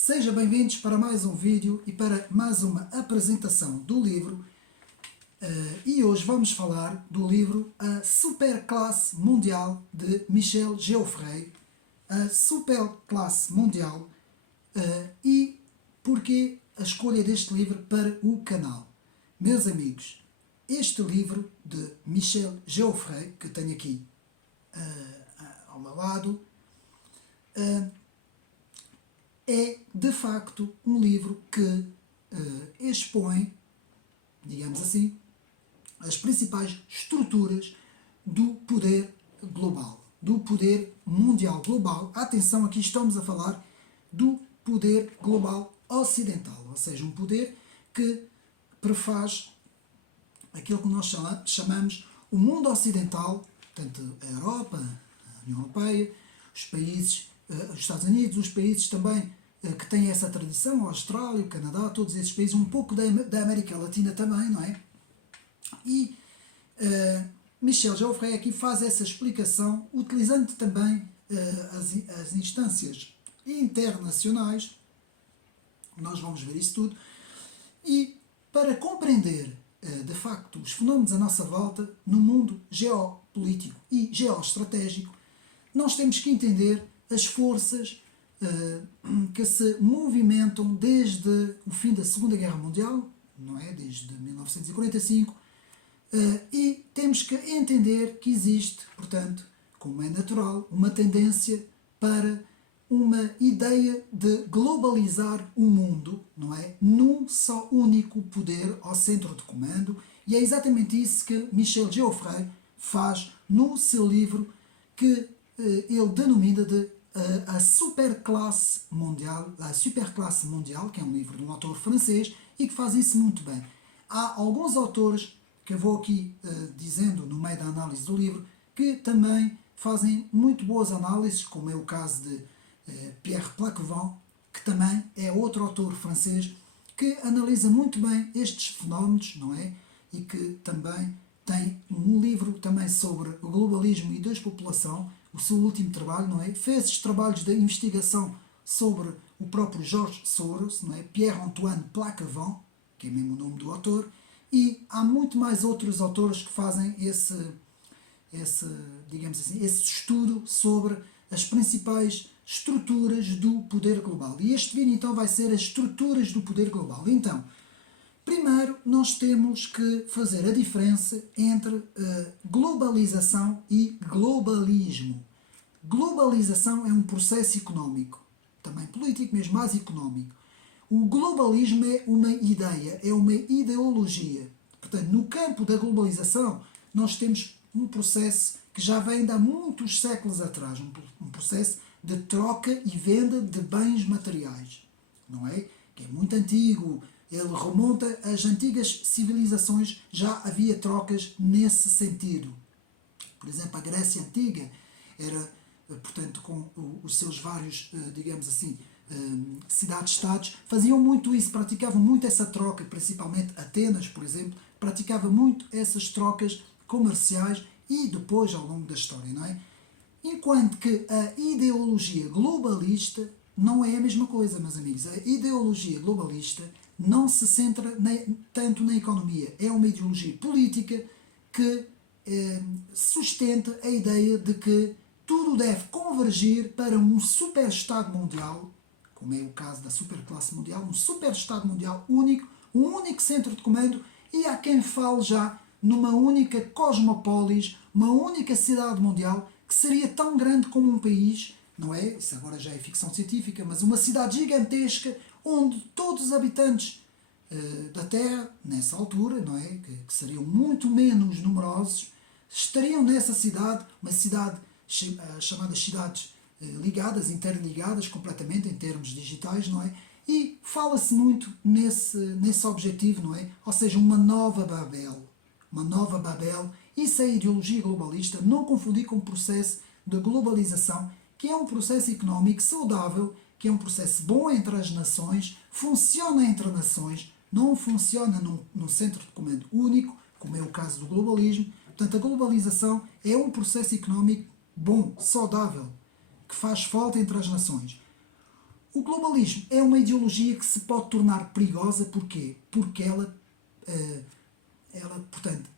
Sejam bem-vindos para mais um vídeo e para mais uma apresentação do livro. E hoje vamos falar do livro A Superclasse Mundial de Michel Geoffroy. A Superclasse Mundial e porquê a escolha deste livro para o canal. Meus amigos, este livro de Michel Geoffroy, que tenho aqui ao meu lado, é de facto um livro que expõe, digamos assim, as principais estruturas do poder global, do poder mundial global. Atenção, aqui estamos a falar do poder global ocidental, ou seja, um poder que prefaz aquilo que nós chamamos o mundo ocidental, portanto a Europa, a União Europeia, os países, os Estados Unidos, os países também que têm essa tradição, a Austrália, o Canadá, todos esses países, um pouco da América Latina também, não é? E Michel Geoffroy aqui faz essa explicação, utilizando também as instâncias internacionais. Nós vamos ver isso tudo. E para compreender, de facto, os fenómenos à nossa volta, no mundo geopolítico e geoestratégico, nós temos que entender as forças que se movimentam desde o fim da Segunda Guerra Mundial, não é? Desde 1945, e temos que entender que existe, portanto, como é natural, uma tendência para uma ideia de globalizar o mundo, não é? Num só único poder ao centro de comando, e é exatamente isso que Michel Geoffroy faz no seu livro, que ele denomina de a Superclasse Mundial, a Superclasse Mundial, que é um livro de um autor francês e que faz isso muito bem. Há alguns autores, que eu vou aqui dizendo no meio da análise do livro, que também fazem muito boas análises, como é o caso de Pierre Plaquevent, que também é outro autor francês, que analisa muito bem estes fenómenos, não é? E que também tem um livro também sobre o globalismo e despopulação, o seu último trabalho, não é? Fez esses trabalhos de investigação sobre o próprio George Soros, não é? Pierre-Antoine Plaquevent, que é mesmo o nome do autor, e há muito mais outros autores que fazem digamos assim, esse estudo sobre as principais estruturas do poder global. E este vídeo então vai ser as estruturas do poder global. Então, primeiro nós temos que fazer a diferença entre globalização e globalismo. Globalização é um processo económico, também político, mas mais económico. O globalismo é uma ideia, é uma ideologia. Portanto, no campo da globalização, nós temos um processo que já vem de há muitos séculos atrás, um processo de troca e venda de bens materiais, não é? Que é muito antigo, ele remonta às antigas civilizações, já havia trocas nesse sentido. Por exemplo, a Grécia Antiga era, portanto, com os seus vários, digamos assim, cidades-estados, faziam muito isso, praticavam muito essa troca, principalmente Atenas, por exemplo, praticava muito essas trocas comerciais e depois ao longo da história, não é? Enquanto que a ideologia globalista não é a mesma coisa, meus amigos. A ideologia globalista não se centra tanto na economia. É uma ideologia política que sustenta a ideia de que tudo deve convergir para um super-estado mundial, como é o caso da superclasse mundial, um super-estado mundial único, um único centro de comando, e há quem fale já numa única cosmopolis, uma única cidade mundial, que seria tão grande como um país, não é? Isso agora já é ficção científica, mas uma cidade gigantesca, onde todos os habitantes da Terra, nessa altura, não é? Que seriam muito menos numerosos, estariam nessa cidade, uma cidade chamada cidades ligadas, interligadas completamente em termos digitais, não é? E fala-se muito nesse objetivo, não é? Ou seja, uma nova Babel. Uma nova Babel. Isso é ideologia globalista, não confundir com o processo de globalização, que é um processo económico saudável, que é um processo bom entre as nações, funciona entre nações, não funciona num centro de comando único, como é o caso do globalismo. Portanto, a globalização é um processo económico bom, saudável, que faz falta entre as nações. O globalismo é uma ideologia que se pode tornar perigosa, porquê? Porque portanto,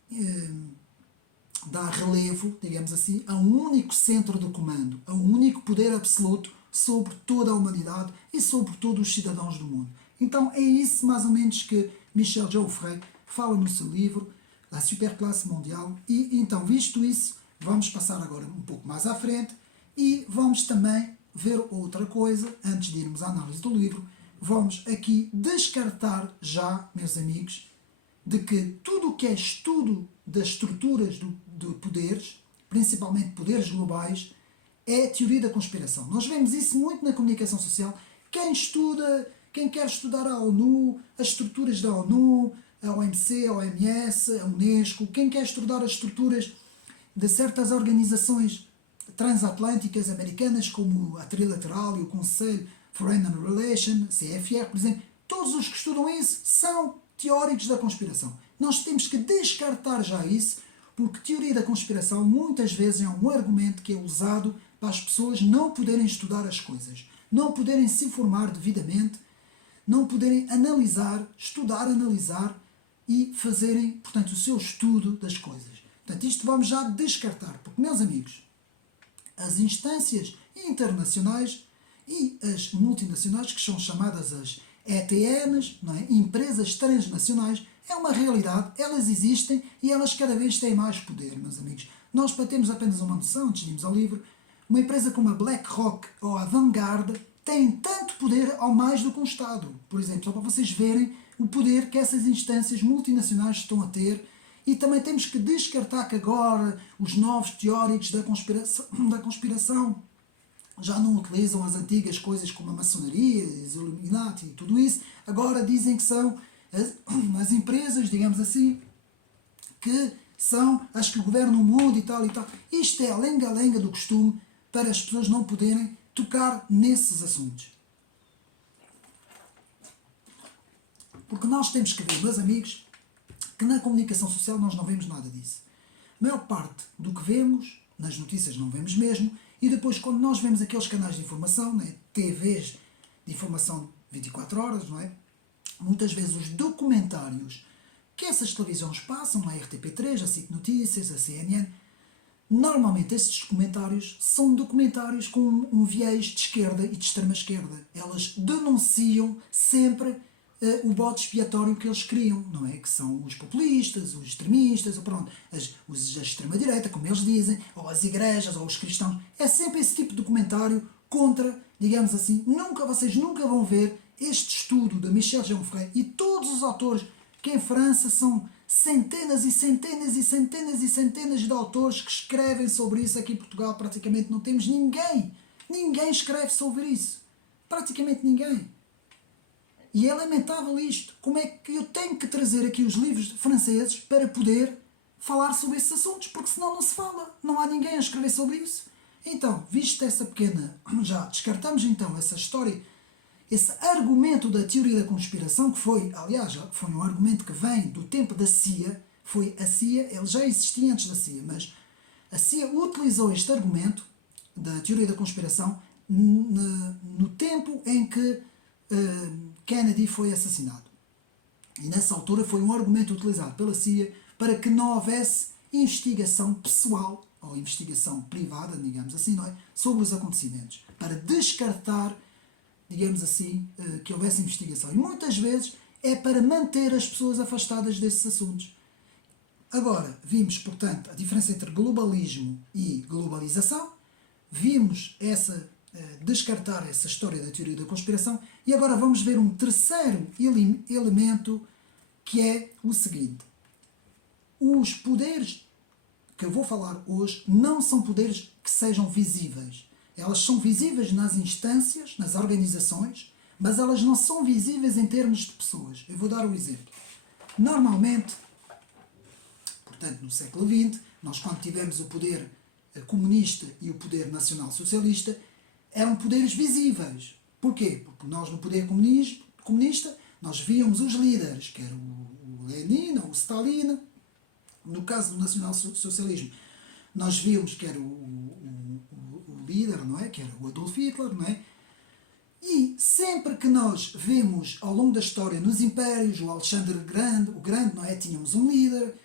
dá relevo, digamos assim, a um único centro de comando, a um único poder absoluto sobre toda a humanidade e sobre todos os cidadãos do mundo. Então é isso mais ou menos que Michel Onfray fala no seu livro, La Superclasse Mondial. E então, visto isso, vamos passar agora um pouco mais à frente e vamos também ver outra coisa, antes de irmos à análise do livro. Vamos aqui descartar já, meus amigos, de que tudo o que é estudo das estruturas de poderes, principalmente poderes globais, é teoria da conspiração. Nós vemos isso muito na comunicação social. Quem quer estudar a ONU, as estruturas da ONU, a OMC, a OMS, a Unesco, quem quer estudar as estruturas de certas organizações transatlânticas americanas, como a Trilateral e o Conselho Foreign Relations, CFR, por exemplo, todos os que estudam isso são teóricos da conspiração. Nós temos que descartar já isso, porque teoria da conspiração muitas vezes é um argumento que é usado para as pessoas não poderem estudar as coisas, não poderem se informar devidamente, não poderem estudar, analisar e fazerem, portanto, o seu estudo das coisas. Portanto, isto vamos já descartar, porque, meus amigos, as instâncias internacionais e as multinacionais, que são chamadas as ETNs, não é? Empresas transnacionais, é uma realidade, elas existem e elas cada vez têm mais poder, meus amigos. Nós, para termos apenas uma noção, antes de irmos ao livro, uma empresa como a BlackRock ou a Vanguard tem tanto poder ou mais do que um Estado. Por exemplo, só para vocês verem o poder que essas instâncias multinacionais estão a ter. E também temos que descartar que agora os novos teóricos da conspiração já não utilizam as antigas coisas como a maçonaria, os Illuminati e tudo isso. Agora dizem que são as empresas, digamos assim, que são as que governam o mundo e tal e tal. Isto é a lenga-lenga do costume para as pessoas não poderem tocar nesses assuntos. Porque nós temos que ver, meus amigos, que na comunicação social nós não vemos nada disso. A maior parte do que vemos, nas notícias não vemos mesmo, e depois quando nós vemos aqueles canais de informação, né, TVs de informação 24 horas, não é? Muitas vezes os documentários que essas televisões passam, a RTP3, a SIC Notícias, a CNN, normalmente esses documentários são documentários com um viés de esquerda e de extrema esquerda. Elas denunciam sempre o bode expiatório que eles criam, não é? Que são os populistas, os extremistas, ou pronto, a extrema-direita, como eles dizem, ou as igrejas, ou os cristãos. É sempre esse tipo de documentário contra, digamos assim, vocês nunca vão ver este estudo de Michel Onfray e todos os autores, que em França são centenas e centenas e centenas e centenas de autores que escrevem sobre isso. Aqui em Portugal praticamente não temos ninguém. Ninguém escreve sobre isso. Praticamente ninguém. E é lamentável isto. Como é que eu tenho que trazer aqui os livros franceses para poder falar sobre esses assuntos? Porque senão não se fala. Não há ninguém a escrever sobre isso. Então, visto essa pequena... Já descartamos então essa história, esse argumento da teoria da conspiração, que foi, aliás, foi um argumento que vem do tempo da CIA. Foi a CIA, ele já existia antes da CIA, mas a CIA utilizou este argumento da teoria da conspiração no tempo em que Kennedy foi assassinado. E nessa altura foi um argumento utilizado pela CIA para que não houvesse investigação pessoal ou investigação privada, digamos assim, não é? Sobre os acontecimentos, para descartar, digamos assim, que houvesse investigação. E muitas vezes é para manter as pessoas afastadas desses assuntos. Agora, vimos, portanto, a diferença entre globalismo e globalização, vimos descartar essa história da teoria da conspiração e agora vamos ver um terceiro elemento, que é o seguinte: os poderes que eu vou falar hoje não são poderes que sejam visíveis. Elas são visíveis nas instâncias, nas organizações, mas elas não são visíveis em termos de pessoas. Eu vou dar um exemplo. Normalmente, portanto, no século XX, nós quando tivemos o poder comunista e o poder nacional-socialista, eram poderes visíveis. Porquê? Porque nós no poder comunista nós víamos os líderes, que era o Lenin ou o Stalin. No caso do nacional-socialismo, nós víamos que era o líder, não é? Que era o Adolf Hitler, não é? E sempre que nós vemos ao longo da história nos impérios, o Alexandre o Grande, não é? Tínhamos um líder,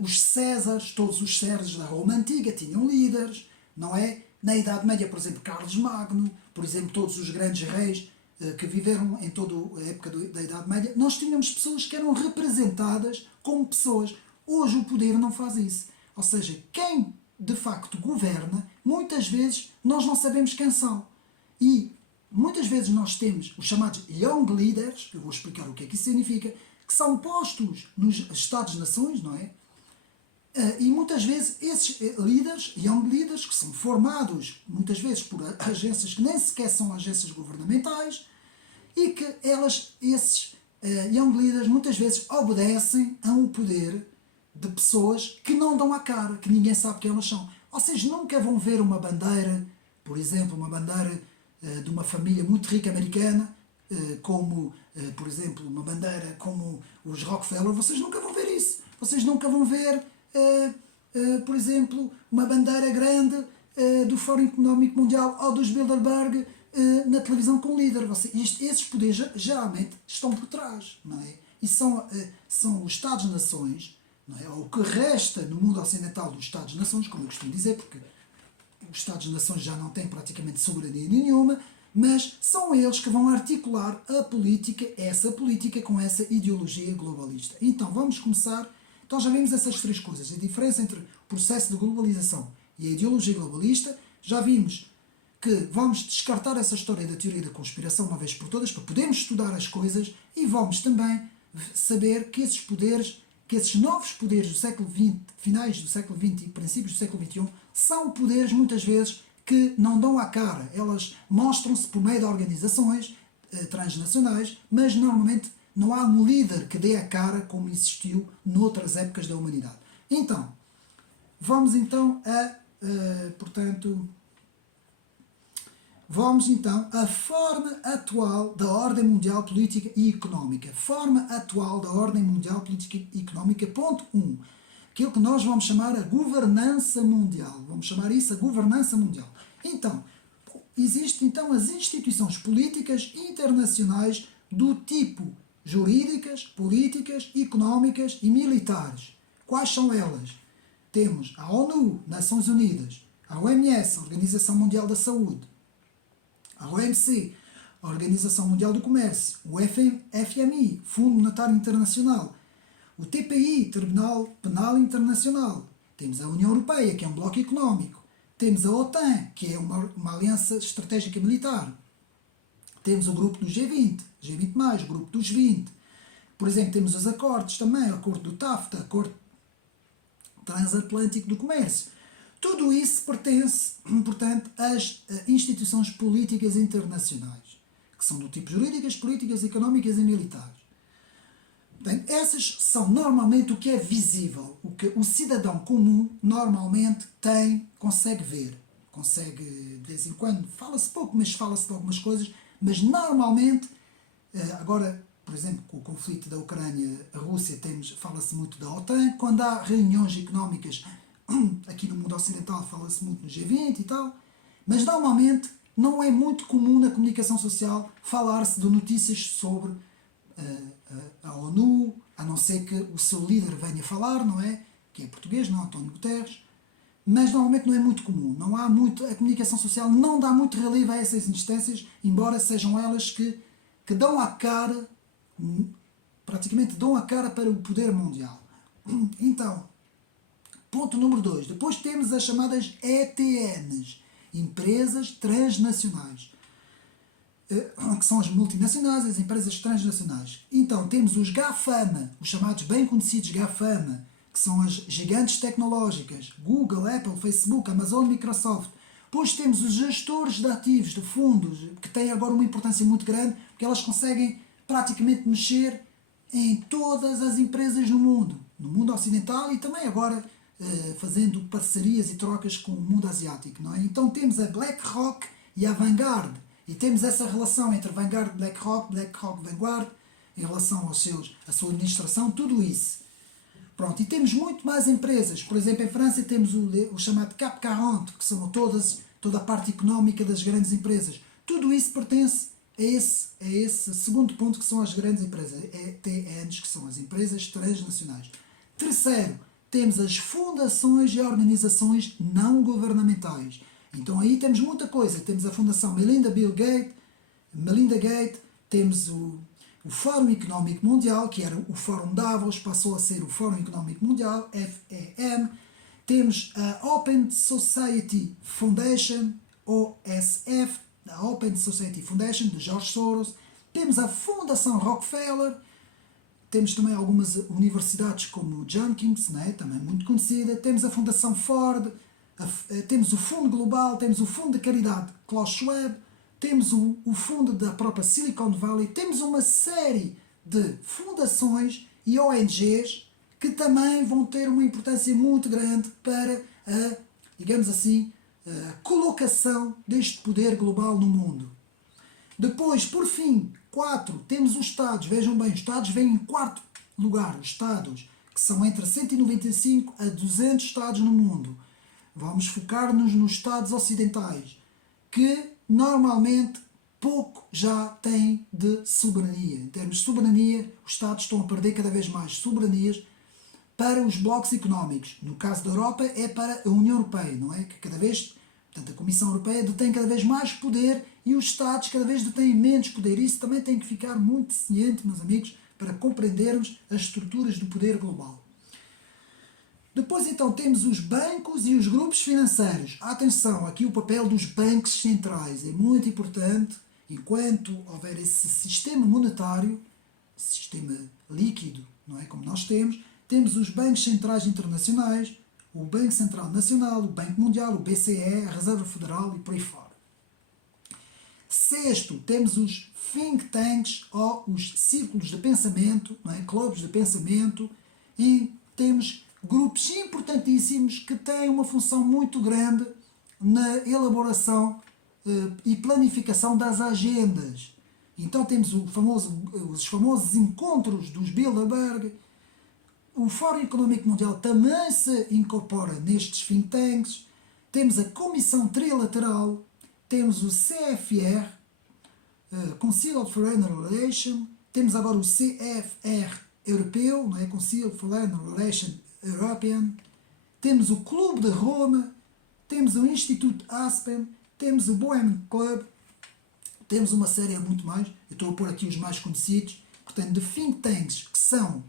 os Césares, todos os Césares da Roma Antiga tinham líderes, não é? Na Idade Média, por exemplo, Carlos Magno, por exemplo, todos os grandes reis que viveram em toda a época da Idade Média, nós tínhamos pessoas que eram representadas como pessoas. Hoje o poder não faz isso. Ou seja, quem de facto governa, muitas vezes nós não sabemos quem são. E muitas vezes nós temos os chamados Young Leaders, que eu vou explicar o que é que isso significa, que são postos nos Estados-nações, não é? E muitas vezes esses líderes, young leaders, que são formados muitas vezes por agências que nem sequer são agências governamentais e que esses young leaders muitas vezes obedecem a um poder de pessoas que não dão a cara, que ninguém sabe quem elas são. Ou seja, nunca vão ver uma bandeira, por exemplo, uma bandeira de uma família muito rica americana, como, por exemplo, uma bandeira como os Rockefeller, vocês nunca vão ver isso. Vocês nunca vão ver por exemplo, uma bandeira grande do Fórum Económico Mundial ou dos Bilderberg na televisão com líder. Esses poderes geralmente estão por trás, não é? E são os Estados-nações, não é? Ou o que resta no mundo ocidental dos Estados-nações, como eu costumo dizer, porque os Estados-nações já não têm praticamente soberania nenhuma, mas são eles que vão articular a política, essa política, com essa ideologia globalista. Então, vamos começar. Então já vimos essas três coisas, a diferença entre o processo de globalização e a ideologia globalista. Já vimos que vamos descartar essa história da teoria da conspiração uma vez por todas, para podermos estudar as coisas, e vamos também saber que esses poderes, que esses novos poderes do século XX, finais do século XX e princípios do século XXI, são poderes muitas vezes que não dão a cara. Elas mostram-se por meio de organizações transnacionais, mas normalmente não há um líder que dê a cara como existiu noutras épocas da humanidade. Então, vamos então a forma atual da ordem mundial política e económica. Forma atual da ordem mundial política e económica, ponto 1. Aquilo que nós vamos chamar a governança mundial. Vamos chamar isso a governança mundial. Então, existem então as instituições políticas internacionais do tipo jurídicas, políticas, económicas e militares. Quais são elas? Temos a ONU, Nações Unidas, a OMS, a Organização Mundial da Saúde, a OMC, a Organização Mundial do Comércio, o FMI, Fundo Monetário Internacional, o TPI, Tribunal Penal Internacional, temos a União Europeia, que é um bloco económico, temos a OTAN, que é uma aliança estratégica militar, temos o grupo do G20, G20+, o grupo dos 20. Por exemplo, temos os acordos também, o acordo do TAFTA, acordo transatlântico do comércio. Tudo isso pertence, portanto, às instituições políticas internacionais, que são do tipo jurídicas, políticas, económicas e militares. Portanto, essas são normalmente o que é visível, o que o cidadão comum normalmente consegue ver. Consegue, de vez em quando, fala-se pouco, mas fala-se de algumas coisas, mas normalmente, agora, por exemplo, com o conflito da Ucrânia, a Rússia, fala-se muito da OTAN. Quando há reuniões económicas aqui no mundo ocidental, fala-se muito no G20 e tal, mas normalmente não é muito comum na comunicação social falar-se de notícias sobre a ONU, a não ser que o seu líder venha falar, não é? Que é português, não, António Guterres, mas normalmente não é muito comum. Não há muito, a comunicação social não dá muito relevo a essas instâncias, embora sejam elas que dão a cara, praticamente dão a cara para o poder mundial. Então, ponto número 2. Depois temos as chamadas ETNs, Empresas Transnacionais, que são as multinacionais, as empresas transnacionais. Então, temos os GAFAMA, os chamados bem conhecidos GAFAMA, que são as gigantes tecnológicas, Google, Apple, Facebook, Amazon, Microsoft. Depois temos os gestores de ativos, de fundos, que têm agora uma importância muito grande, porque elas conseguem praticamente mexer em todas as empresas no mundo ocidental, e também agora fazendo parcerias e trocas com o mundo asiático, não é? Então temos a BlackRock e a Vanguard, e temos essa relação entre Vanguard e BlackRock, Vanguard, em relação à sua administração, tudo isso. Pronto, e temos muito mais empresas. Por exemplo, em França temos o chamado CAC 40, que são toda a parte económica das grandes empresas. Tudo isso pertence é esse segundo ponto, que são as grandes empresas, ETNs, que são as empresas transnacionais. Terceiro, temos as fundações e organizações não governamentais. Então aí temos muita coisa. Temos a Fundação Melinda Gates, temos o Fórum Económico Mundial, que era o Fórum Davos, passou a ser o Fórum Económico Mundial, FEM. Temos a Open Society Foundation, OSF, a Open Society Foundation, de George Soros. Temos a Fundação Rockefeller. Temos também algumas universidades como Jenkins, né, também muito conhecida. Temos a Fundação Ford, temos o Fundo Global, temos o Fundo de Caridade Klaus Schwab, temos o fundo da própria Silicon Valley, temos uma série de fundações e ONGs que também vão ter uma importância muito grande para a, digamos assim, a colocação deste poder global no mundo. Depois, por fim, 4, temos os Estados. Vejam bem, os Estados vêm em quarto lugar. Os Estados, que são entre 195 a 200 Estados no mundo. Vamos focar-nos nos Estados ocidentais, que normalmente pouco já têm de soberania. Em termos de soberania, os Estados estão a perder cada vez mais soberanias para os blocos económicos. No caso da Europa, é para a União Europeia, não é? Que cada vez, portanto, a Comissão Europeia detém cada vez mais poder e os Estados cada vez detêm menos poder. Isso também tem que ficar muito ciente, meus amigos, para compreendermos as estruturas do poder global. Depois, então, temos os bancos e os grupos financeiros. Atenção, aqui o papel dos bancos centrais é muito importante. Enquanto houver esse sistema monetário, sistema líquido, não é, como nós temos os bancos centrais internacionais, o Banco Central Nacional, o Banco Mundial, o BCE, a Reserva Federal e por aí fora. Sexto, temos os think tanks ou os círculos de pensamento, não é, clubes de pensamento, e temos grupos importantíssimos que têm uma função muito grande na elaboração e planificação das agendas. Então temos os famosos encontros dos Bilderberg. O Fórum Económico Mundial também se incorpora nestes think tanks. Temos a Comissão Trilateral, temos o CFR, Council of Foreign Relations, temos agora o CFR europeu, não é? Council of Foreign Relations European, temos o Clube de Roma, temos o Instituto Aspen, temos o Bohemian Club, temos uma série muito mais. Eu estou a pôr aqui os mais conhecidos, portanto, de think tanks, que são,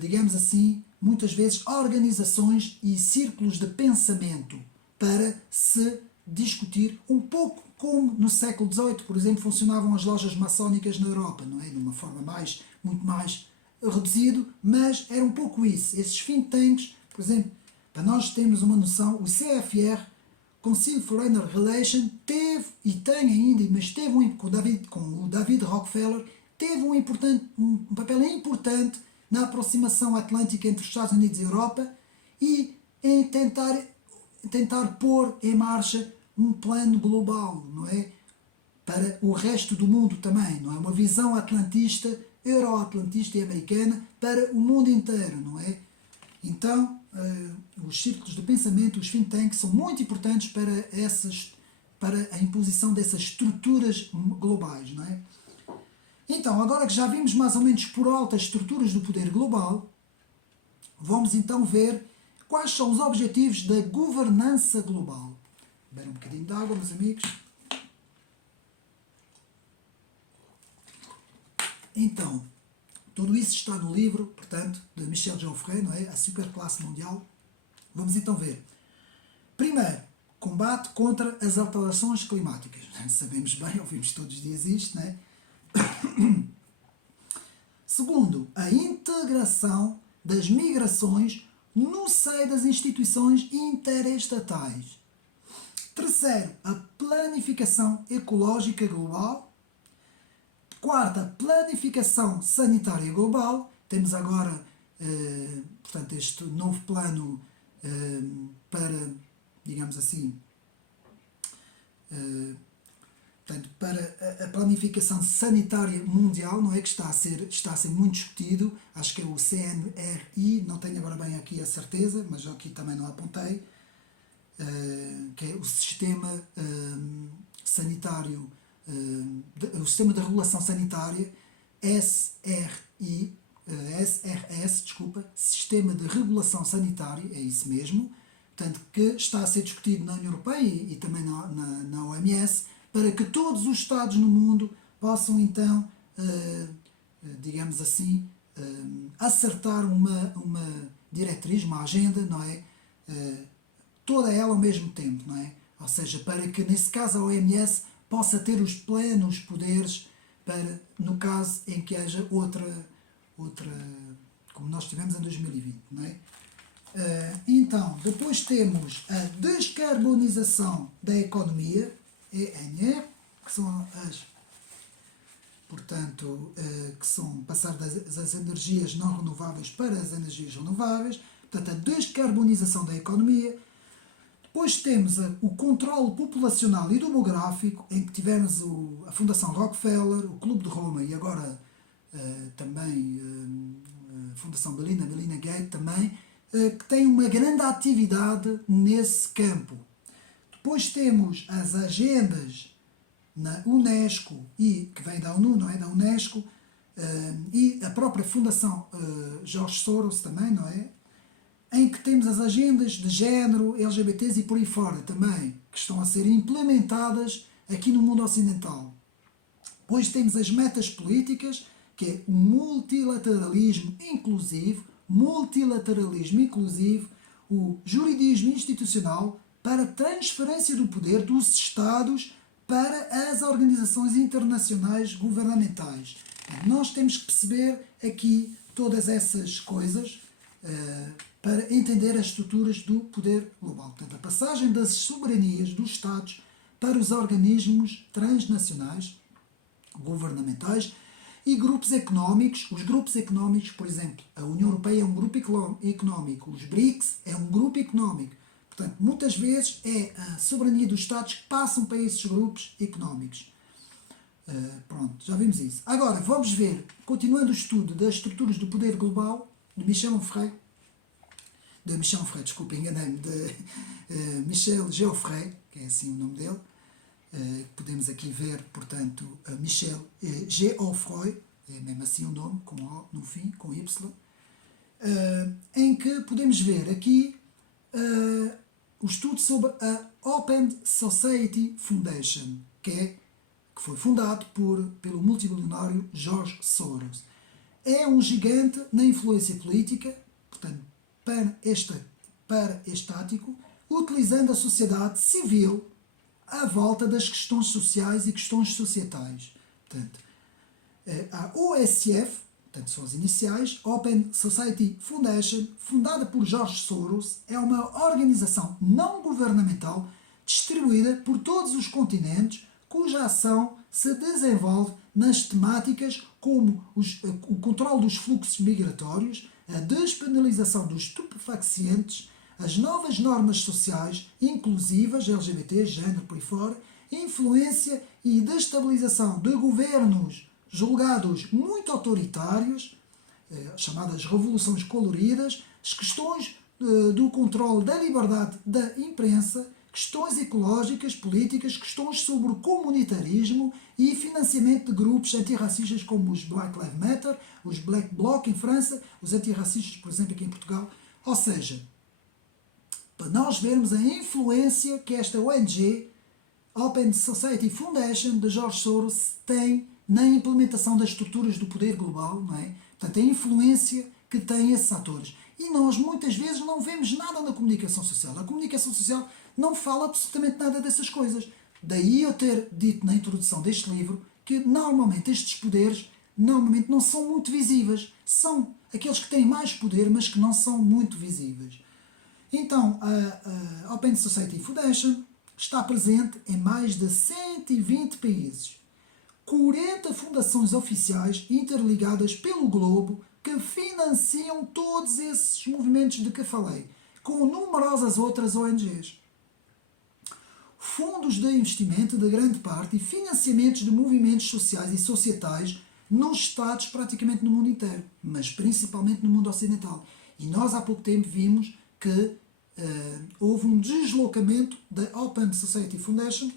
digamos assim, muitas vezes organizações e círculos de pensamento para se discutir um pouco como no século XVIII, por exemplo, funcionavam as lojas maçónicas na Europa, não é? De uma forma muito mais reduzido, mas era um pouco isso. Esses think tanks, por exemplo, para nós termos uma noção, o CFR, Council Foreign Relations, teve e tem ainda, mas teve com o David Rockefeller, teve um papel importante na aproximação atlântica entre os Estados Unidos e a Europa e em tentar pôr em marcha um plano global, não é? Para o resto do mundo também, não é? Uma visão atlantista, euroatlantista e americana para o mundo inteiro, não é? Então, os círculos de pensamento, os think tanks, são muito importantes para a imposição dessas estruturas globais, não é? Então, agora que já vimos mais ou menos por alto as estruturas do poder global, vamos então ver quais são os objetivos da governança global. Beber um bocadinho de água, meus amigos. Então, tudo isso está no livro, portanto, de Michel Onfray, não é? A Superclasse Mundial. Vamos então ver. Primeiro, combate contra as alterações climáticas. Sabemos bem, ouvimos todos os dias isto, não é? Segundo, a integração das migrações no seio das instituições interestatais. Terceiro, a planificação ecológica global. Quarta, a planificação sanitária global. Temos agora, portanto, este novo plano para, digamos assim, portanto, para a planificação sanitária mundial, não é, que está a ser muito discutido. Acho que é o CNRI, não tenho agora bem aqui a certeza, mas aqui também não apontei, que é o Sistema Sanitário o Sistema de Regulação Sanitária, SRS, desculpa, Sistema de Regulação Sanitária, é isso mesmo, portanto, que está a ser discutido na União Europeia e também na OMS, para que todos os Estados no mundo possam então, digamos assim, acertar uma diretriz, uma agenda, não é? Toda ela ao mesmo tempo, não é? Ou seja, para que nesse caso a OMS possa ter os plenos poderes para, no caso em que haja outra como nós tivemos em 2020, não é? Então, depois temos a descarbonização da economia, ENE, que são portanto, que são passar das energias não renováveis para as energias renováveis, portanto, a descarbonização da economia. Depois temos o controle populacional e demográfico, em que tivemos a Fundação Rockefeller, o Clube de Roma e agora também a Fundação Melinda Gates também, que tem uma grande atividade nesse campo. Depois temos as agendas na Unesco, e que vem da ONU, não é? Da Unesco, e a própria Fundação George Soros também, não é? Em que temos as agendas de género, LGBTs e por aí fora também, que estão a ser implementadas aqui no mundo ocidental. Depois temos as metas políticas, que é o multilateralismo inclusivo, o juridismo institucional para transferência do poder dos Estados para as organizações internacionais governamentais. Nós temos que perceber aqui todas essas coisas para entender as estruturas do poder global. Portanto, a passagem das soberanias dos Estados para os organismos transnacionais, governamentais, e grupos económicos. Os grupos económicos, por exemplo, a União Europeia é um grupo económico, os BRICS é um grupo económico. Portanto, muitas vezes é a soberania dos Estados que passam para esses grupos económicos. Pronto, já vimos isso. Agora, vamos ver, continuando o estudo das estruturas do poder global, de Michel Onfray, desculpa, enganei-me, de Michel Geoffroy, que é assim o nome dele. Podemos aqui ver, portanto, Michel Geoffroy, é mesmo assim o nome, com O no fim, com Y, em que podemos ver aqui o estudo sobre a Open Society Foundation, que foi fundado pelo multibilionário George Soros. É um gigante na influência política, portanto, para-estático, utilizando a sociedade civil à volta das questões sociais e questões societais. Portanto, a OSF, portanto, são as iniciais, Open Society Foundation, fundada por George Soros, é uma organização não governamental distribuída por todos os continentes, cuja ação se desenvolve nas temáticas como o controle dos fluxos migratórios, a despenalização dos estupefacientes, as novas normas sociais inclusivas, LGBT, género, por aí fora, influência e destabilização de governos julgados muito autoritários, chamadas revoluções coloridas, as questões do controle da liberdade da imprensa, questões ecológicas, políticas, questões sobre o comunitarismo e financiamento de grupos antirracistas como os Black Lives Matter, os Black Bloc em França, os antirracistas, por exemplo, aqui em Portugal. Ou seja, para nós vermos a influência que esta ONG, Open Society Foundation, de George Soros, tem na implementação das estruturas do poder global, não é? Portanto, a influência que têm esses atores. E nós, muitas vezes, não vemos nada na comunicação social. A comunicação social não fala absolutamente nada dessas coisas. Daí eu ter dito na introdução deste livro que, normalmente, estes poderes normalmente não são muito visíveis. São aqueles que têm mais poder, mas que não são muito visíveis. Então, a Open Society Foundation está presente em mais de 120 países. 40 fundações oficiais interligadas pelo globo que financiam todos esses movimentos de que falei, com numerosas outras ONGs. Fundos de investimento de grande parte e financiamentos de movimentos sociais e societais nos Estados, praticamente no mundo inteiro, mas principalmente no mundo ocidental. E nós há pouco tempo vimos que houve um deslocamento da Open Society Foundation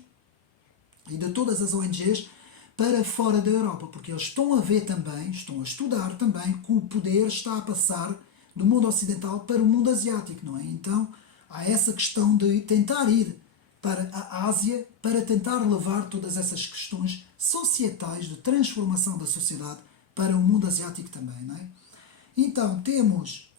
e de todas as ONGs para fora da Europa, porque eles estão a ver também, estão a estudar também que o poder está a passar do mundo ocidental para o mundo asiático, não é? Então há essa questão de tentar ir para a Ásia para tentar levar todas essas questões societais de transformação da sociedade para o mundo asiático também, não é? Então temos,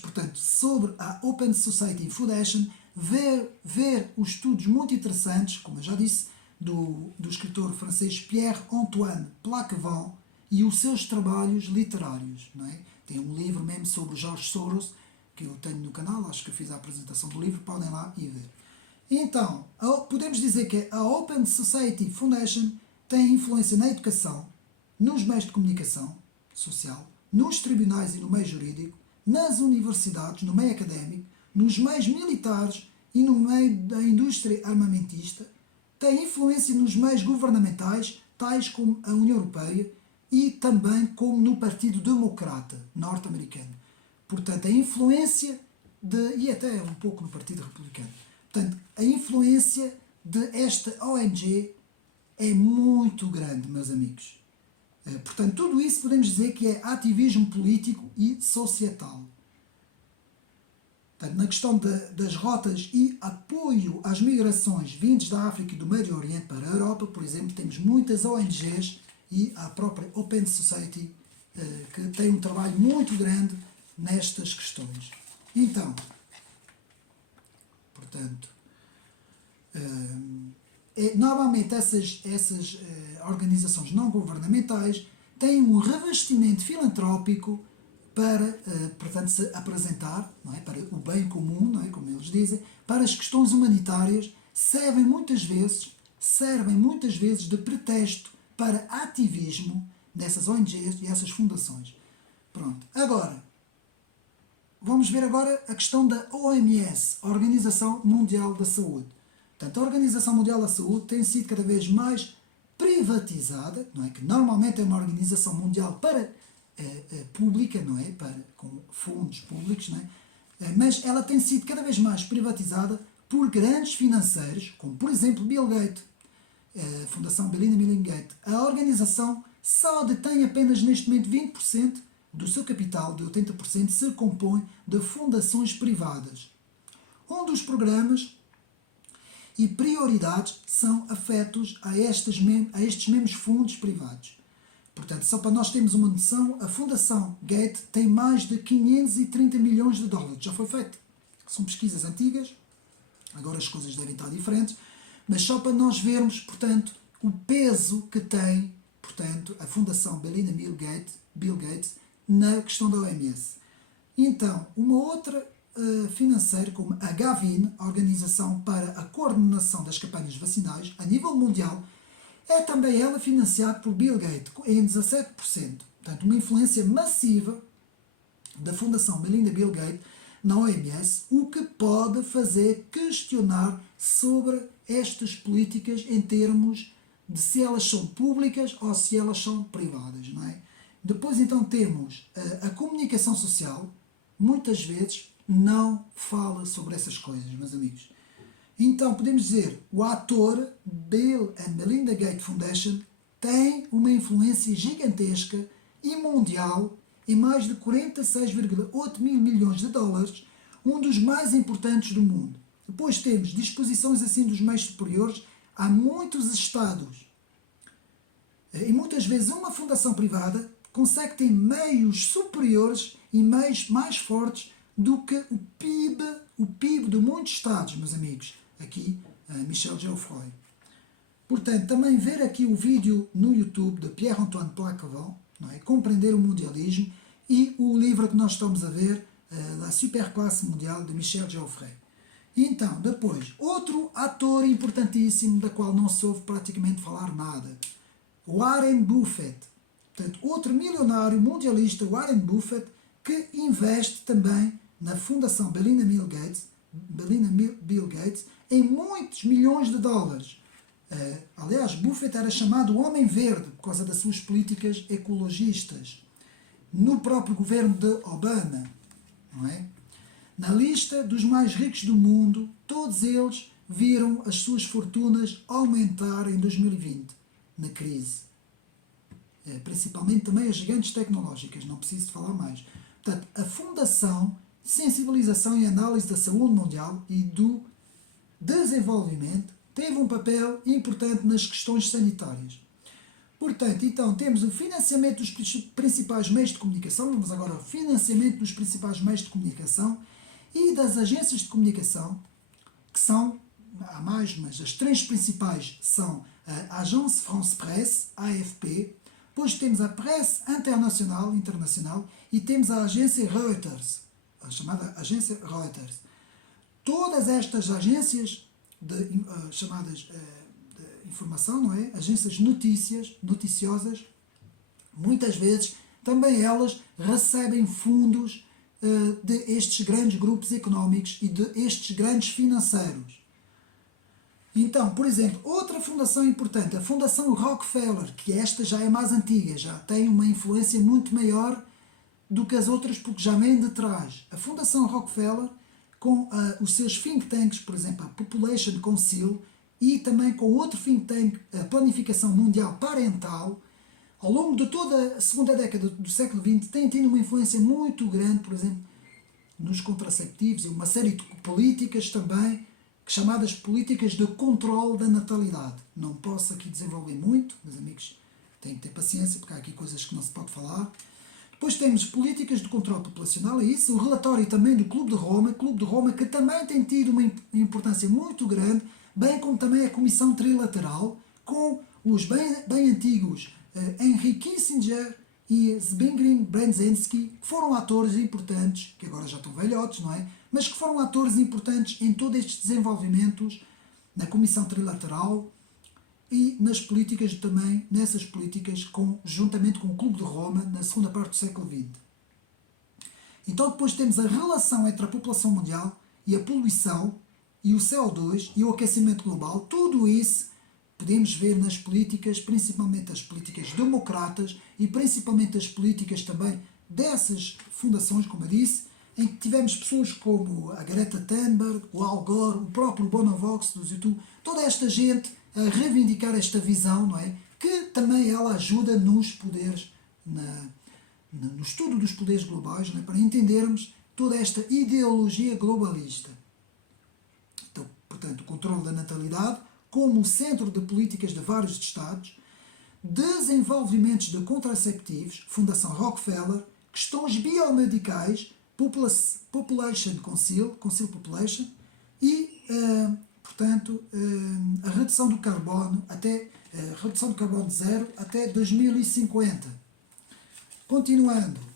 portanto, sobre a Open Society Foundation, ver os estudos muito interessantes, como eu já disse, do escritor francês Pierre-Antoine Plaquevent e os seus trabalhos literários. Não é? Tem um livro mesmo sobre George Soros, que eu tenho no canal, acho que eu fiz a apresentação do livro, podem lá e ver. Então, podemos dizer que a Open Society Foundation tem influência na educação, nos meios de comunicação social, nos tribunais e no meio jurídico, nas universidades, no meio académico, nos meios militares e no meio da indústria armamentista, tem influência nos meios governamentais, tais como a União Europeia e também como no Partido Democrata norte-americano. Portanto, a influência e até um pouco no Partido Republicano. Portanto, a influência desta ONG é muito grande, meus amigos. Portanto, tudo isso podemos dizer que é ativismo político e societal. Portanto, na questão das rotas e apoio às migrações vindas da África e do Médio Oriente para a Europa, por exemplo, temos muitas ONGs e a própria Open Society que tem um trabalho muito grande nestas questões. Então, portanto, normalmente essas organizações não governamentais têm um revestimento filantrópico para, portanto, se apresentar, não é, para o bem comum, não é, como eles dizem, para as questões humanitárias, servem muitas vezes de pretexto para ativismo dessas ONGs e essas fundações. Pronto. Agora, vamos ver agora a questão da OMS, Organização Mundial da Saúde. Portanto, a Organização Mundial da Saúde tem sido cada vez mais privatizada, não é? Que normalmente é uma organização mundial pública, não é? Com fundos públicos, não é? Mas ela tem sido cada vez mais privatizada por grandes financeiros, como por exemplo Bill Gates, a Fundação Bill and Melinda Gates. A organização só detém apenas neste momento 20% do seu capital, de 80% se compõe de fundações privadas. Um dos programas e prioridades são afetos a estes mesmos fundos privados. Portanto, só para nós termos uma noção, a Fundação Gates tem mais de 530 milhões de dólares. Já foi feito. São pesquisas antigas, agora as coisas devem estar diferentes, mas só para nós vermos, portanto, o peso que tem, portanto, a Fundação Bill and Bill Gates na questão da OMS. Então, uma outra financeira como a Gavi, a Organização para a Coordenação das Campanhas Vacinais, a nível mundial, é também ela financiada por Bill Gates em 17%. Portanto, uma influência massiva da Fundação Melinda Bill Gates na OMS, o que pode fazer questionar sobre estas políticas em termos de se elas são públicas ou se elas são privadas, não é? Depois então temos a comunicação social, muitas vezes não fala sobre essas coisas, meus amigos. Então podemos dizer, o ator Bill and Melinda Gates Foundation tem uma influência gigantesca e mundial em mais de 46,8 mil milhões de dólares, um dos mais importantes do mundo. Depois temos disposições assim dos meios superiores a muitos estados. E muitas vezes uma fundação privada consegue ter meios superiores e meios mais fortes do que o PIB de muitos estados, meus amigos. Aqui, Michel Geoffroy. Portanto, também ver aqui o vídeo no YouTube de Pierre-Antoine Plaquevent, não é? Compreender o mundialismo, e o livro que nós estamos a ver, La Superclasse Mundial, de Michel Geoffroy. Então, depois, outro ator importantíssimo, da qual não se ouve praticamente falar nada, Warren Buffett. Portanto, outro milionário mundialista, Warren Buffett, que investe também na Fundação Bill and Bill Gates em muitos milhões de dólares. Aliás, Buffett era chamado o Homem Verde por causa das suas políticas ecologistas no próprio governo de Obama, não é? Na lista dos mais ricos do mundo, todos eles viram as suas fortunas aumentar em 2020, na crise. Principalmente também as gigantes tecnológicas, não preciso falar mais. Portanto, a Fundação Sensibilização e Análise da Saúde Mundial e do Desenvolvimento teve um papel importante nas questões sanitárias. Portanto, então, temos o financiamento dos principais meios de comunicação, vamos agora ao financiamento dos principais meios de comunicação e das agências de comunicação, que são, há mais, mas as três principais são a Agence France Presse, AFP, depois temos a Presse Internacional e temos a agência Reuters, a chamada agência Reuters. Todas estas agências chamadas de informação, não é? Agências noticiosas, muitas vezes também elas recebem fundos de estes grandes grupos económicos e de estes grandes financeiros. Então, por exemplo, outra fundação importante, a Fundação Rockefeller, que esta já é mais antiga, já tem uma influência muito maior do que as outras, porque já vem de trás. A Fundação Rockefeller, com os seus think tanks, por exemplo, a Population Council, e também com outro think tank, a Planificação Mundial Parental, ao longo de toda a segunda década do século XX, tem tido uma influência muito grande, por exemplo, nos contraceptivos e uma série de políticas também, chamadas políticas de controle da natalidade. Não posso aqui desenvolver muito, meus amigos, têm que ter paciência, porque há aqui coisas que não se pode falar. Depois temos políticas de controle populacional, é isso, o relatório também do Clube de Roma que também tem tido uma importância muito grande, bem como também a Comissão Trilateral, com os bem antigos Henry Kissinger e Zbigniew Brzezinski, que foram atores importantes, que agora já estão velhotes, não é? Mas que foram atores importantes em todos estes desenvolvimentos na Comissão Trilateral e nas políticas também, nessas políticas, juntamente com o Clube de Roma, na segunda parte do século XX. Então depois temos a relação entre a população mundial e a poluição, e o CO2 e o aquecimento global. Tudo isso podemos ver nas políticas, principalmente as políticas democratas e principalmente as políticas também dessas fundações, como eu disse, em que tivemos pessoas como a Greta Thunberg, o Al Gore, o próprio Bonovox do YouTube, toda esta gente a reivindicar esta visão, não é? Que também ela ajuda nos poderes, no estudo dos poderes globais, não é? Para entendermos toda esta ideologia globalista. Então, portanto, o controle da natalidade como centro de políticas de vários estados, desenvolvimentos de contraceptivos, Fundação Rockefeller, questões biomedicais, Population Council Population e, portanto, a redução do carbono redução do carbono zero até 2050. Continuando,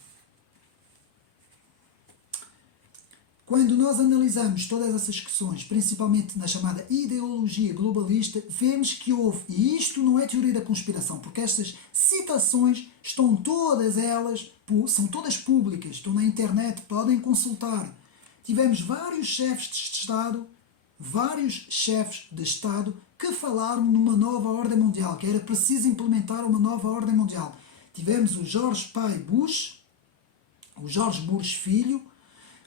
quando nós analisamos todas essas questões, principalmente na chamada ideologia globalista, vemos que houve, e isto não é teoria da conspiração, porque estas citações estão todas elas, são todas públicas, estão na internet, podem consultar. Tivemos vários chefes de Estado que falaram numa nova ordem mundial, que era preciso implementar uma nova ordem mundial. Tivemos o George Pai Bush, o George Bush Filho,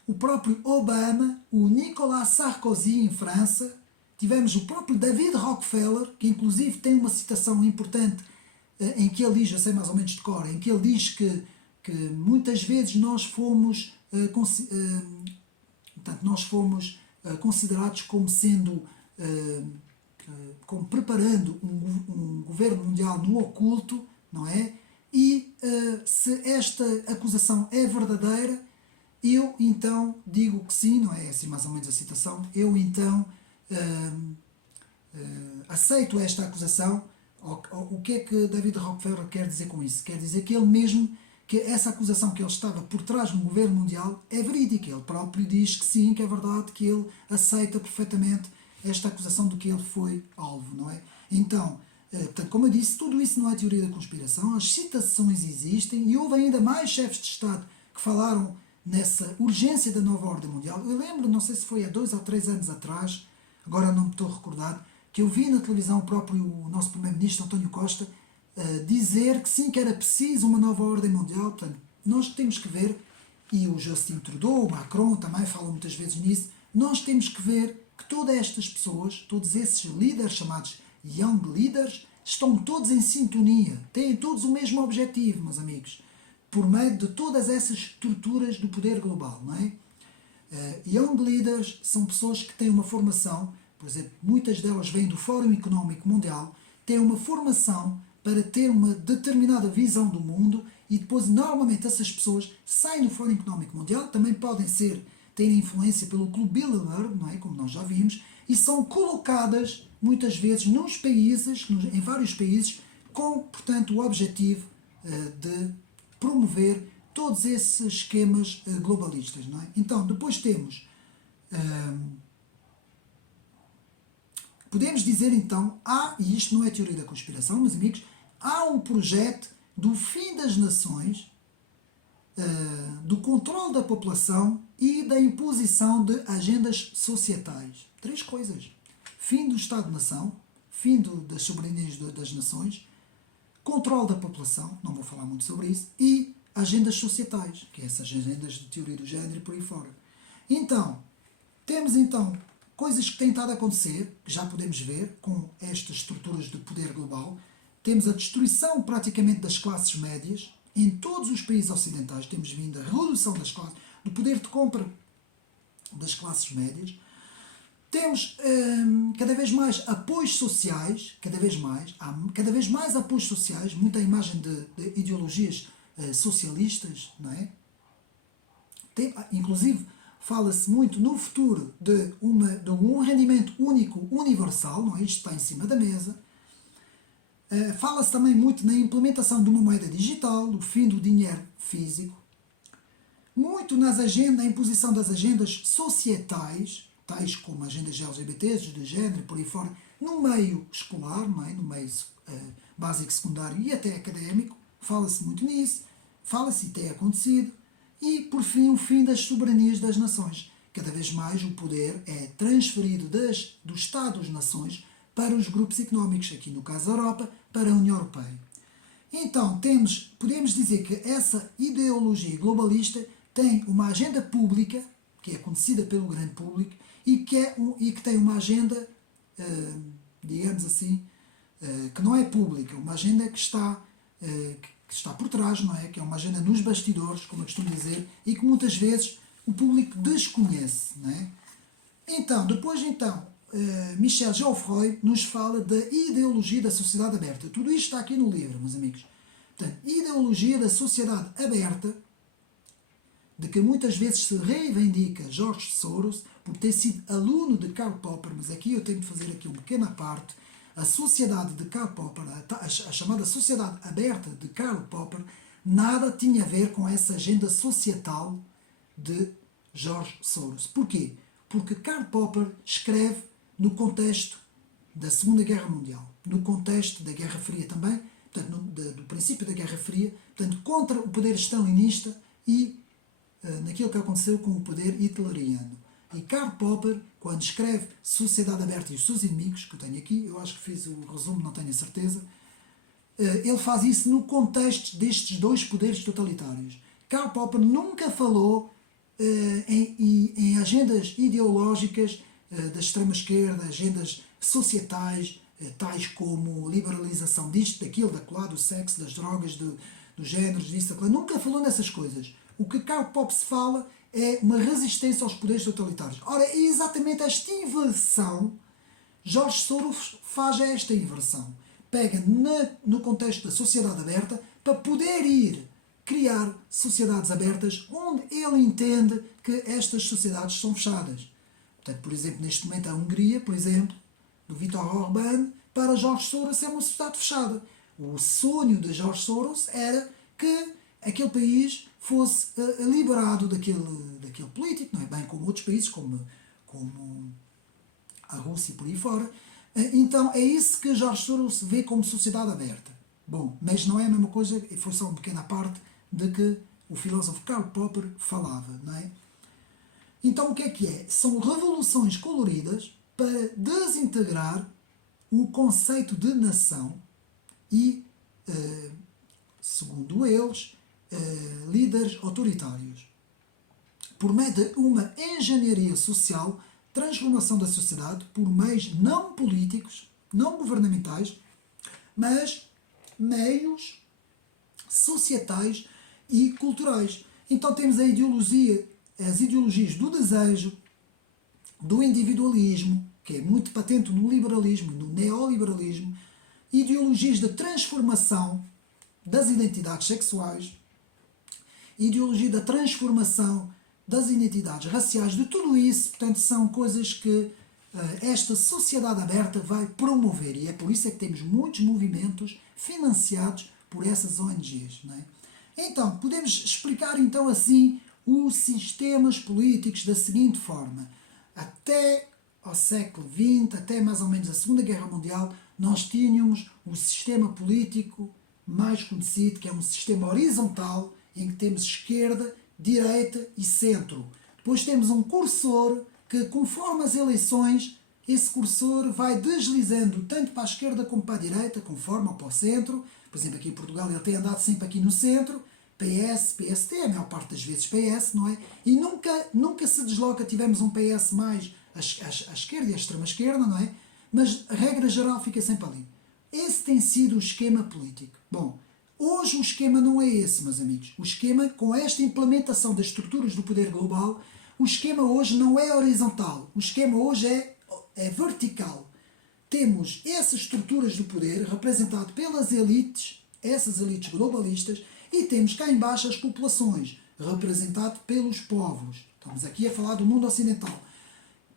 o próprio Obama, o Nicolas Sarkozy em França, tivemos o próprio David Rockefeller, que inclusive tem uma citação importante em que ele diz, eu sei mais ou menos de cor, em que ele diz que muitas vezes nós fomos, considerados como sendo, como preparando um governo mundial no oculto, não é? E se esta acusação é verdadeira, eu então digo que sim, não é assim mais ou menos a citação, eu então aceito esta acusação. O que é que David Rockefeller quer dizer com isso? Quer dizer que ele mesmo, que essa acusação que ele estava por trás do governo mundial é verídica. Ele próprio diz que sim, que é verdade, que ele aceita perfeitamente esta acusação do que ele foi alvo, não é? Então, portanto, como eu disse, tudo isso não é teoria da conspiração, as citações existem e houve ainda mais chefes de Estado que falaram nessa urgência da nova ordem mundial. Eu lembro, não sei se foi há 2 ou 3 anos atrás, agora não me estou a recordar, que eu vi na televisão o nosso primeiro-ministro António Costa dizer que sim, que era preciso uma nova ordem mundial. Portanto, nós temos que ver, e o Justin Trudeau, o Macron também falam muitas vezes nisso, nós temos que ver que todas estas pessoas, todos esses líderes chamados Young Leaders, estão todos em sintonia, têm todos o mesmo objetivo, meus amigos, por meio de todas essas estruturas do poder global, não é? Young Leaders são pessoas que têm uma formação, por exemplo, muitas delas vêm do Fórum Económico Mundial, têm uma formação para ter uma determinada visão do mundo e depois, normalmente, essas pessoas saem do Fórum Económico Mundial, também podem ter influência pelo Clube Bilderberg, não é? Como nós já vimos, e são colocadas, muitas vezes, nos países, em vários países, com, portanto, o objetivo de promover todos esses esquemas globalistas, não é? Então, depois temos... podemos dizer, então, e isto não é teoria da conspiração, meus amigos, há um projeto do fim das nações, do controle da população e da imposição de agendas societais. 3 coisas. Fim do Estado-nação, fim das soberanias das nações, controle da população, não vou falar muito sobre isso, e agendas societais, que é essas agendas de teoria do género e por aí fora. Então, temos coisas que têm estado a acontecer, que já podemos ver com estas estruturas de poder global. Temos a destruição praticamente das classes médias, em todos os países ocidentais temos vindo a redução das classes, do poder de compra das classes médias. Temos cada vez mais apoios sociais, há cada vez mais apoios sociais, muita imagem de ideologias socialistas, não é? Inclusive, fala-se muito no futuro de um rendimento único universal, não é? Isto está em cima da mesa. Fala-se também muito na implementação de uma moeda digital, do fim do dinheiro físico. Muito na imposição das agendas societais, tais como agendas LGBTs, de género, por aí fora, no meio escolar, não é? No meio básico, secundário e até académico. Fala-se muito nisso, fala-se e tem acontecido. E, por fim, o fim das soberanias das nações. Cada vez mais o poder é transferido dos Estados-nações para os grupos económicos, aqui no caso da Europa, para a União Europeia. Então, podemos dizer que essa ideologia globalista tem uma agenda pública, que é conhecida pelo grande público, e que tem uma agenda, digamos assim, que não é pública, uma agenda que está por trás, não é? Que é uma agenda nos bastidores, como eu costumo dizer, e que muitas vezes o público desconhece, não é? Então, Michel Geoffroy nos fala da ideologia da sociedade aberta. Tudo isto está aqui no livro, meus amigos. Portanto, ideologia da sociedade aberta, de que muitas vezes se reivindica George Soros por ter sido aluno de Karl Popper, mas aqui eu tenho de fazer aqui uma pequena parte. A sociedade de Karl Popper, a chamada sociedade aberta de Karl Popper, nada tinha a ver com essa agenda societal de George Soros. Porquê? Porque Karl Popper escreve no contexto da Segunda Guerra Mundial, no contexto da Guerra Fria também, portanto, do princípio da Guerra Fria, portanto, contra o poder stalinista e naquilo que aconteceu com o poder hitleriano. E Karl Popper, quando escreve Sociedade Aberta e os seus inimigos, que eu tenho aqui, eu acho que fiz o resumo, não tenho a certeza, ele faz isso no contexto destes 2 poderes totalitários. Karl Popper nunca falou em agendas ideológicas da extrema-esquerda, agendas societais, tais como liberalização disto, daquilo, daquilo, do sexo, das drogas, dos géneros, disso, daquilo. Nunca falou nessas coisas. O que Karl Popper se fala é uma resistência aos poderes totalitários. Ora, é exatamente esta inversão. George Soros faz esta inversão. Pega no contexto da sociedade aberta para poder criar sociedades abertas onde ele entende que estas sociedades são fechadas. Portanto, por exemplo, neste momento a Hungria, por exemplo, do Viktor Orbán, para George Soros é uma sociedade fechada. O sonho de George Soros era que aquele país fosse liberado daquele político, não é? Bem como outros países, como a Rússia e por aí fora. Então é isso que George Soros vê como sociedade aberta. Bom, mas não é a mesma coisa, foi só uma pequena parte de que o filósofo Karl Popper falava, não é? Então o que é? São revoluções coloridas para desintegrar o conceito de nação e, segundo eles, líderes autoritários, por meio de uma engenharia social transformação da sociedade por meios não políticos, não governamentais, mas meios societais e culturais. Então temos a ideologia, as ideologias do desejo, do individualismo, que é muito patente no liberalismo e no neoliberalismo, ideologias de transformação das identidades sexuais, ideologia da transformação das identidades raciais, de tudo isso, portanto, são coisas que esta sociedade aberta vai promover, e é por isso é que temos muitos movimentos financiados por essas ONGs. Não é? Então, podemos explicar então assim os sistemas políticos da seguinte forma. Até ao século XX, até mais ou menos a Segunda Guerra Mundial, nós tínhamos o sistema político mais conhecido, que é um sistema horizontal, em que temos esquerda, direita e centro. Depois temos um cursor que, conforme as eleições, esse cursor vai deslizando tanto para a esquerda como para a direita, conforme ou para o centro. Por exemplo, aqui em Portugal ele tem andado sempre aqui no centro, PS, PSD, a maior parte das vezes PS, não é? E nunca se desloca, tivemos um PS mais à esquerda e à extrema esquerda, não é? Mas a regra geral fica sempre ali. Esse tem sido o esquema político. Bom, hoje o esquema não é esse, meus amigos. O esquema, com esta implementação das estruturas do poder global, o esquema hoje não é horizontal. O esquema hoje é vertical. Temos essas estruturas do poder representado pelas elites, essas elites globalistas, e temos cá embaixo as populações, representado pelos povos. Estamos aqui a falar do mundo ocidental.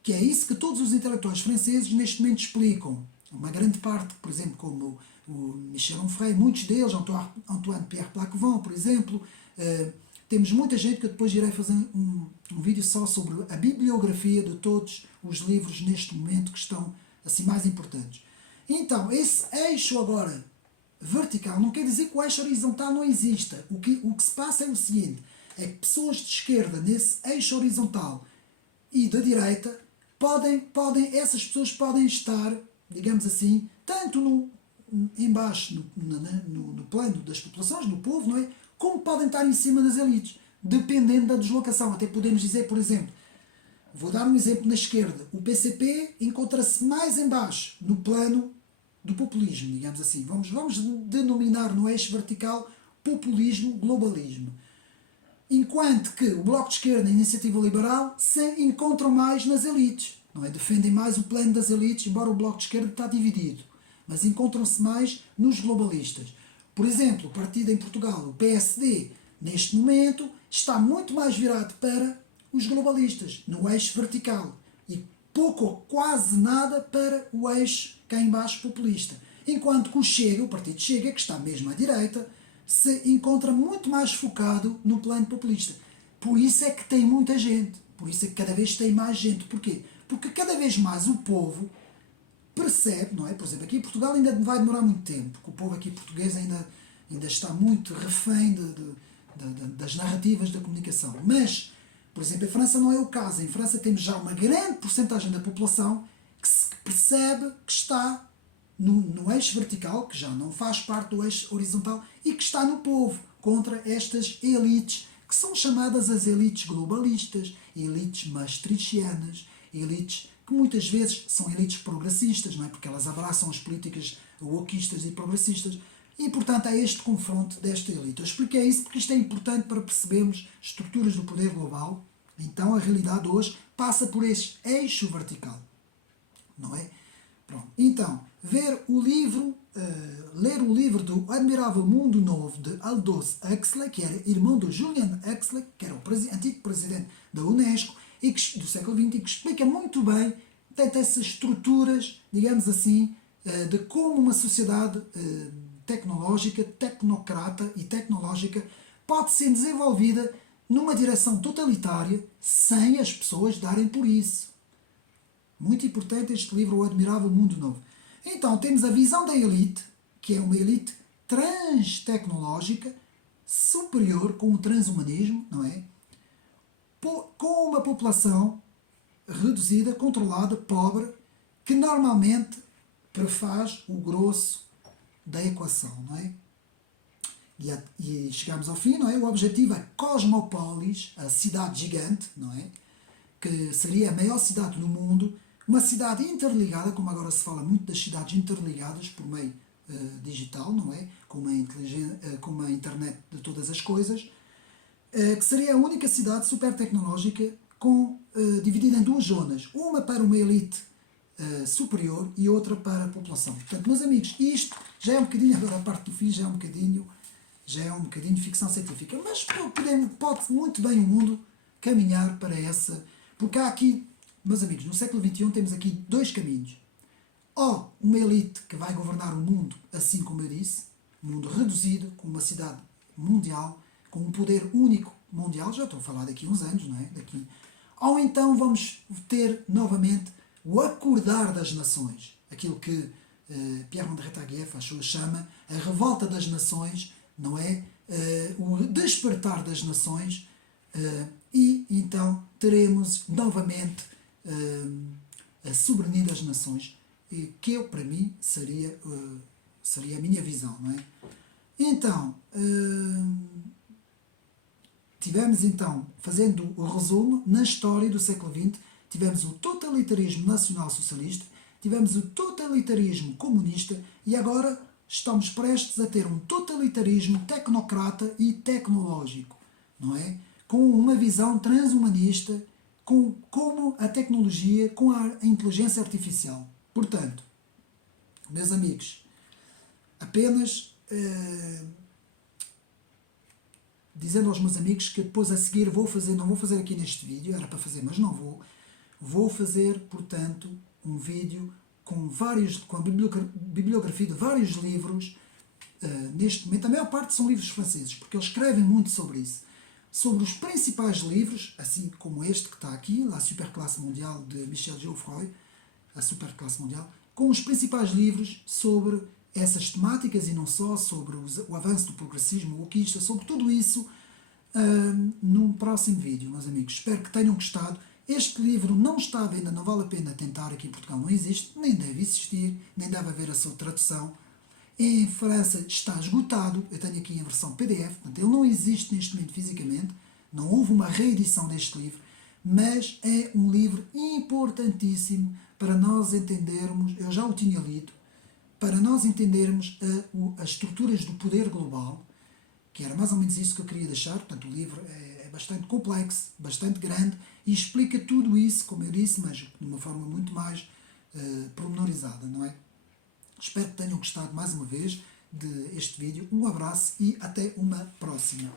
Que é isso que todos os intelectuais franceses neste momento explicam. Uma grande parte, por exemplo, como o Michel Onfray, muitos deles, Antoine Pierre Plaquevent, por exemplo, temos muita gente que depois irei fazer um vídeo só sobre a bibliografia de todos os livros neste momento que estão assim mais importantes. Então, esse eixo agora vertical não quer dizer que o eixo horizontal não exista. O que se passa é o seguinte, é que pessoas de esquerda nesse eixo horizontal e da direita essas pessoas podem estar, digamos assim, tanto embaixo no plano das populações, do povo, não é? Como podem estar em cima das elites, dependendo da deslocação. Até podemos dizer, por exemplo, vou dar um exemplo na esquerda, o PCP encontra-se mais embaixo, no plano do populismo, digamos assim. Vamos denominar no eixo vertical populismo, globalismo. Enquanto que o Bloco de Esquerda e a Iniciativa Liberal se encontram mais nas elites. Não é? Defendem mais o plano das elites, embora o Bloco de Esquerda está dividido. Mas encontram-se mais nos globalistas. Por exemplo, o partido em Portugal, o PSD, neste momento, está muito mais virado para os globalistas, no eixo vertical. E pouco ou quase nada para o eixo cá em baixo populista. Enquanto que o Chega, o partido Chega, que está mesmo à direita, se encontra muito mais focado no plano populista. Por isso é que tem muita gente. Por isso é que cada vez tem mais gente. Porquê? Porque cada vez mais o povo percebe, não é? Por exemplo, aqui em Portugal ainda vai demorar muito tempo, porque o povo aqui português ainda está muito refém das narrativas da comunicação. Mas, por exemplo, em França não é o caso. Em França temos já uma grande porcentagem da população que percebe que está no eixo vertical, que já não faz parte do eixo horizontal, e que está no povo, contra estas elites, que são chamadas as elites globalistas, elites maastrichtianas, elites que muitas vezes são elites progressistas, não é? Porque elas abraçam as políticas wokistas e progressistas, e portanto há este confronto desta elite. Eu expliquei isso porque isto é importante para percebermos estruturas do poder global. Então a realidade hoje passa por este eixo vertical, não é? Pronto. Então, ler o livro do Admirável Mundo Novo de Aldous Huxley, que era irmão do Julian Huxley, que era o antigo presidente da Unesco, e do século XX, e que explica muito bem essas estruturas, digamos assim, de como uma sociedade tecnológica, tecnocrata e tecnológica pode ser desenvolvida numa direção totalitária sem as pessoas darem por isso. Muito importante este livro, O Admirável Mundo Novo. Então, temos a visão da elite, que é uma elite trans-tecnológica, superior com o transhumanismo, não é? Com uma população reduzida, controlada, pobre, que normalmente prefaz o grosso da equação, não é? E chegamos ao fim, não é? O objetivo é Cosmópolis, a cidade gigante, não é? que seria a maior cidade do mundo, uma cidade interligada, como agora se fala muito das cidades interligadas por meio digital, não é? Com uma internet de todas as coisas, que seria a única cidade super tecnológica dividida em duas zonas, uma para uma elite superior e outra para a população. Portanto, meus amigos, isto já é um bocadinho, agora a parte do fim já é um bocadinho ficção científica, mas pode muito bem o mundo caminhar para essa, porque há aqui, meus amigos, no século XXI temos aqui dois caminhos. Ou uma elite que vai governar o mundo, assim como eu disse, um mundo reduzido, com uma cidade mundial, com um poder único mundial, já estou a falar daqui a uns anos, não é? Ou então vamos ter novamente o acordar das nações, aquilo que Pierre-André Taguieff chama a revolta das nações, não é? O despertar das nações, e então teremos novamente a soberania das nações, que para mim seria a minha visão, não é? Então, tivemos então, fazendo o resumo, na história do século XX, tivemos o totalitarismo nacional-socialista, tivemos o totalitarismo comunista e agora estamos prestes a ter um totalitarismo tecnocrata e tecnológico, não é? Com uma visão transhumanista, como a tecnologia, com a inteligência artificial. Portanto, meus amigos, apenas dizendo aos meus amigos que depois a seguir não vou fazer aqui neste vídeo, era para fazer, mas não vou fazer, portanto, um vídeo com a bibliografia de vários livros. Neste momento, a maior parte são livros franceses, porque eles escrevem muito sobre isso. Sobre os principais livros, assim como este que está aqui, La Superclasse Mondiale, de Michel Geoffroy, a Superclasse Mundial, com os principais livros sobre essas temáticas e não só, sobre o avanço do progressismo, o wokista, sobre tudo isso, num próximo vídeo, meus amigos. Espero que tenham gostado. Este livro não está à venda, não vale a pena tentar, aqui em Portugal não existe, nem deve existir, nem deve haver a sua tradução. Em França está esgotado, eu tenho aqui a versão PDF, portanto ele não existe neste momento fisicamente, não houve uma reedição deste livro, mas é um livro importantíssimo para nós entendermos, eu já o tinha lido, para nós entendermos as estruturas do poder global, que era mais ou menos isso que eu queria deixar. Portanto, o livro é bastante complexo, bastante grande, e explica tudo isso, como eu disse, mas de uma forma muito mais pormenorizada, não é? Espero que tenham gostado mais uma vez deste vídeo. Um abraço e até uma próxima.